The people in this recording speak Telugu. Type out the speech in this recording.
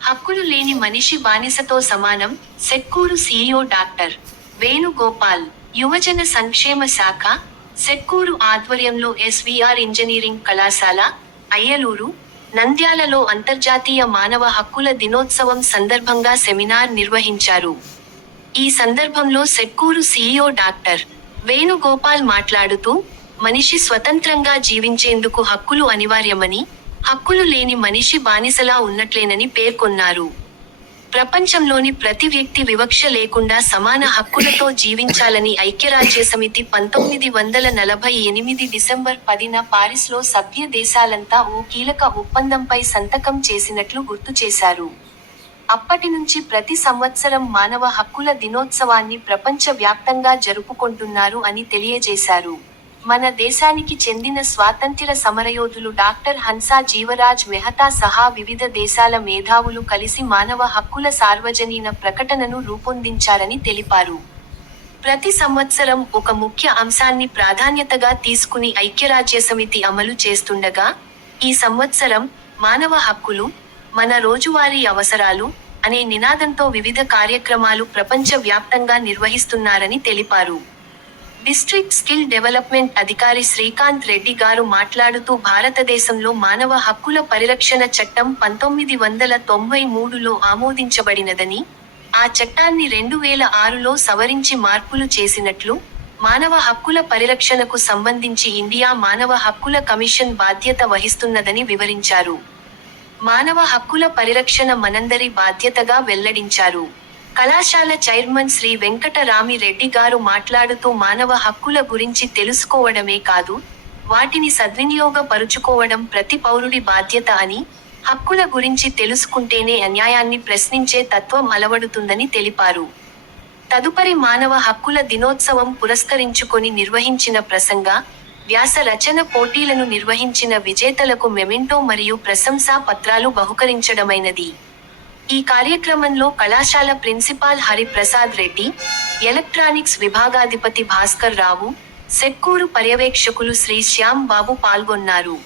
హక్కులు లేని మనిషి బానిసతో సమానం సెక్కూరు సీఈఓ డాక్టర్ వేణుగోపాల్ యువజన సంక్షేమ శాఖ సెక్కూరు ఆధ్వర్యంలో ఎస్వీఆర్ ఇంజనీరింగ్ కళాశాల అయ్యలూరు నంద్యాలలో అంతర్జాతీయ మానవ హక్కుల దినోత్సవం సందర్భంగా సెమినార్ నిర్వహించారు. ఈ సందర్భంలో సెక్కూరు సీఈఓ డాక్టర్ వేణుగోపాల్ మాట్లాడుతూ మనిషి స్వతంత్రంగా జీవించేందుకు హక్కులు అనివార్యమని హక్కులు లేని మనిషి బానిసలా ఉన్నట్లేనని పేర్కొన్నారు. ప్రపంచంలోని ప్రతి వ్యక్తి వివక్ష లేకుండా సమాన హక్కులతో జీవించాలని ఐక్యరాజ్యసమితి పంతొమ్మిది వందల నలభై ఎనిమిది డిసెంబర్ పదిన పారిస్లో సభ్య దేశాలంతా ఓ కీలక ఒప్పందంపై సంతకం చేసినట్లు గుర్తు చేశారు. అప్పటి నుంచి ప్రతి సంవత్సరం మానవ హక్కుల దినోత్సవాన్ని ప్రపంచ వ్యాప్తంగా జరుపుకుంటున్నారు అని తెలియజేశారు. మన దేశానికి చెందిన స్వాతంత్ర్య సమరయోధులు డాక్టర్ హన్సా జీవరాజ్ మెహతా సహా వివిధ దేశాల మేధావులు కలిసి మానవ హక్కుల సార్వజనీన ప్రకటనను రూపొందించారని తెలిపారు. ప్రతి సంవత్సరం ఒక ముఖ్య అంశాన్ని ప్రాధాన్యతగా తీసుకుని ఐక్యరాజ్యసమితి అమలు చేస్తుండగా ఈ సంవత్సరం మానవ హక్కులు మన రోజువారీ అవసరాలు అనే నినాదంతో వివిధ కార్యక్రమాలు ప్రపంచవ్యాప్తంగా నిర్వహిస్తున్నారని తెలిపారు. డిస్ట్రిక్ట్ స్కిల్ డెవలప్మెంట్ అధికారి శ్రీకాంత్ రెడ్డి గారు మాట్లాడుతూ భారతదేశంలో మానవ హక్కుల పరిరక్షణ చట్టం పంతొమ్మిది వందల తొంభై మూడులో ఆమోదించబడినదని ఆ చట్టాన్ని రెండు వేల ఆరులో సవరించి మార్పులు చేసినట్లు మానవ హక్కుల పరిరక్షణకు సంబంధించి ఇండియా మానవ హక్కుల కమిషన్ బాధ్యత వహిస్తున్నదని వివరించారు. మానవ హక్కుల పరిరక్షణ మనందరి బాధ్యతగా వెల్లడించారు. కళాశాల చైర్మన్ శ్రీ వెంకటరామిరెడ్డి గారు మాట్లాడుతూ మానవ హక్కుల గురించి తెలుసుకోవడమే కాదు వాటిని సద్వినియోగపరుచుకోవడం ప్రతి పౌరుడి బాధ్యత అని హక్కుల గురించి తెలుసుకుంటేనే అన్యాయాన్ని ప్రశ్నించే తత్వం అలవడుతుందని తెలిపారు. తదుపరి మానవ హక్కుల దినోత్సవం పురస్కరించుకొని నిర్వహించిన ప్రసంగ వ్యాస రచన పోటీలను నిర్వహించిన విజేతలకు మెమెంటో మరియు ప్రశంసా పత్రాలు బహుకరించడమైనది. ఈ కార్యక్రమంలో కళాశాల ప్రిన్సిపాల్ హరిప్రసాద్ రెడ్డి ఎలక్ట్రానిక్స్ విభాగాధిపతి భాస్కర్ రావు సెక్కూరు పర్యవేక్షకులు శ్రీ శ్యామ్ బాబు పాల్గొన్నారు.